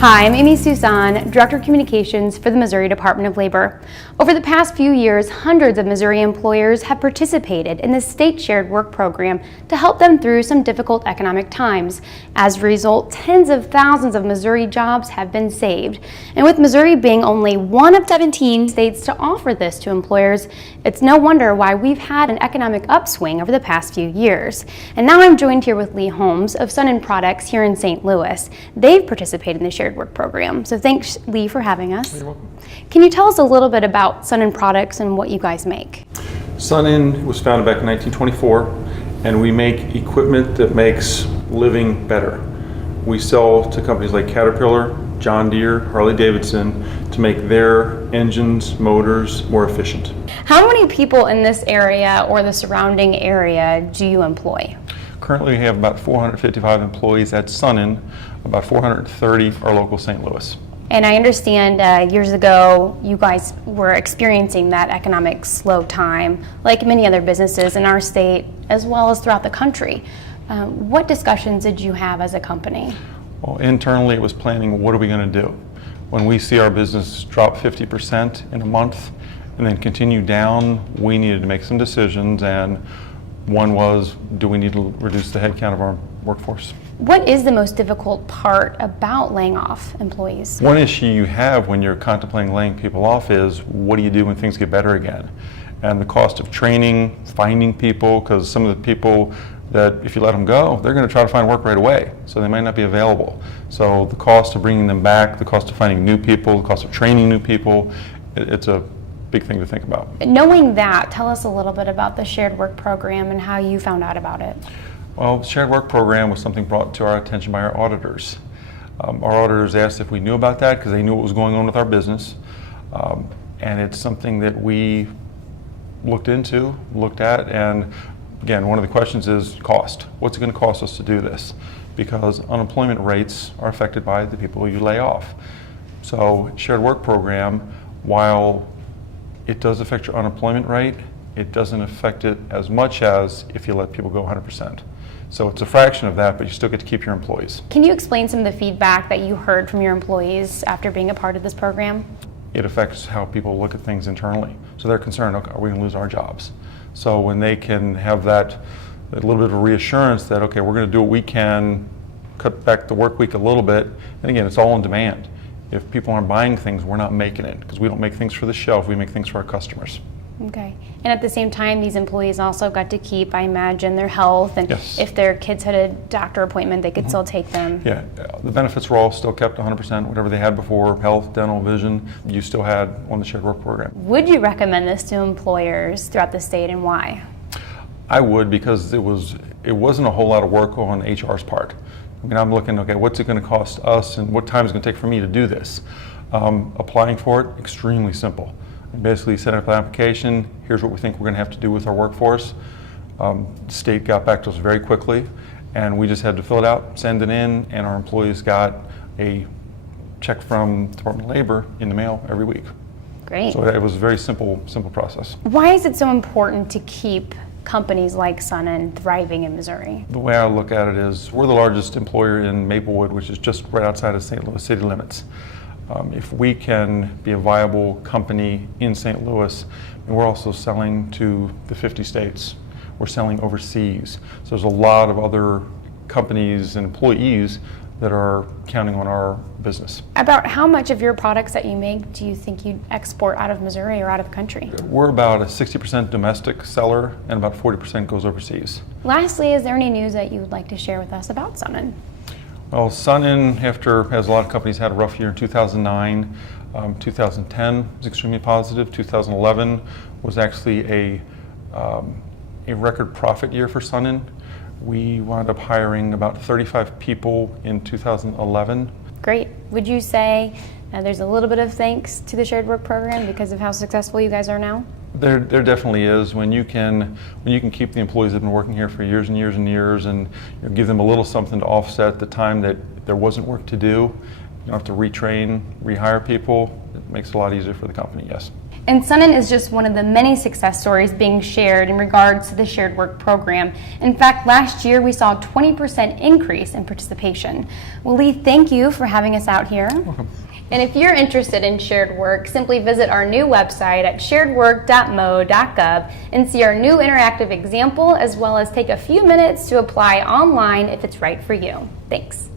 Hi, I'm Amy Susan, Director of Communications for the Missouri Department of Labor. Over the past few years, hundreds of Missouri employers have participated in the state shared work program to help them through some difficult economic times. As a result, tens of thousands of Missouri jobs have been saved. And with Missouri being only one of 17 states to offer this to employers, it's no wonder why we've had an economic upswing over the past few years. And now I'm joined here with Lee Holmes of Sun & Products here in St. Louis. They've participated in the shared work program. So thanks, Lee, for having us. You're welcome. Can you tell us a little bit about Sun & Products and what you guys make? Sun & was founded back in 1924, and we make equipment that makes living better. We sell to companies like Caterpillar, John Deere, Harley Davidson to make their engines, motors more efficient. How many people in this area or the surrounding area do you employ? Currently, we have about 455 employees at Sun & about 430 are local St. Louis. And I understand years ago you guys were experiencing that economic slow time, like many other businesses in our state as well as throughout the country. What discussions did you have as a company? Well, internally it was planning, what are we going to do? When we see our business drop 50% in a month and then continue down, we needed to make some decisions, and one was, do we need to reduce the headcount of our workforce? What is the most difficult part about laying off employees? One issue you have when you're contemplating laying people off is, what do you do when things get better again? And the cost of training, finding people, because some of the people that if you let them go, they're going to try to find work right away, so they might not be available. So the cost of bringing them back, the cost of finding new people, the cost of training new people, it's a big thing to think about. Knowing that, tell us a little bit about the shared work program and how you found out about it. Well, the shared work program was something brought to our attention by our auditors. Our auditors asked if we knew about that because they knew what was going on with our business. And it's something that we looked at, and again, one of the questions is cost. What's it going to cost us to do this? Because unemployment rates are affected by the people you lay off. So shared work program, while it does affect your unemployment rate, it doesn't affect it as much as if you let people go 100%. So it's a fraction of that, but you still get to keep your employees. Can you explain some of the feedback that you heard from your employees after being a part of this program? It affects how people look at things internally. So they're concerned, okay, are we going to lose our jobs? So when they can have that a little bit of reassurance that, okay, we're going to do what we can, cut back the work week a little bit, and again, it's all on demand. If people aren't buying things, we're not making it, because we don't make things for the shelf, we make things for our customers. Okay. And at the same time, these employees also got to keep, I imagine, their health, and yes. If their kids had a doctor appointment, they could still take them. Yeah, the benefits were all still kept 100%, whatever they had before, health, dental, vision, you still had on the shared work program. Would you recommend this to employers throughout the state, and why? I would, because it wasn't a whole lot of work on HR's part. I mean, I'm looking, okay, what's it going to cost us and what time is it going to take for me to do this? Applying for it, extremely simple. Basically, set up an application, here's what we think we're going to have to do with our workforce. The state got back to us very quickly, and we just had to fill it out, send it in, and our employees got a check from the Department of Labor in the mail every week. Great. So it was a very simple process. Why is it so important to keep companies like Sun & thriving in Missouri? The way I look at it is, we're the largest employer in Maplewood, which is just right outside of St. Louis city limits. If we can be a viable company in St. Louis, and we're also selling to the 50 states, we're selling overseas. So there's a lot of other companies and employees that are counting on our business. About how much of your products that you make do you think you export out of Missouri or out of the country? We're about a 60% domestic seller, and about 40% goes overseas. Lastly, is there any news that you would like to share with us about Sun & Well, Sun & after, as a lot of companies, had a rough year in 2009. 2010 was extremely positive. 2011 was actually a record profit year for Sun & We wound up hiring about 35 people in 2011. Great. Would you say there's a little bit of thanks to the shared work program because of how successful you guys are now? There definitely is. When you can keep the employees that have been working here for years and years and years, and give them a little something to offset the time that there wasn't work to do. You don't have to retrain, rehire people. It makes it a lot easier for the company, yes. And Sunnon is just one of the many success stories being shared in regards to the shared work program. In fact, last year we saw a 20% increase in participation. Well, Lee, thank you for having us out here. Welcome. And if you're interested in shared work, simply visit our new website at sharedwork.mo.gov and see our new interactive example, as well as take a few minutes to apply online if it's right for you. Thanks.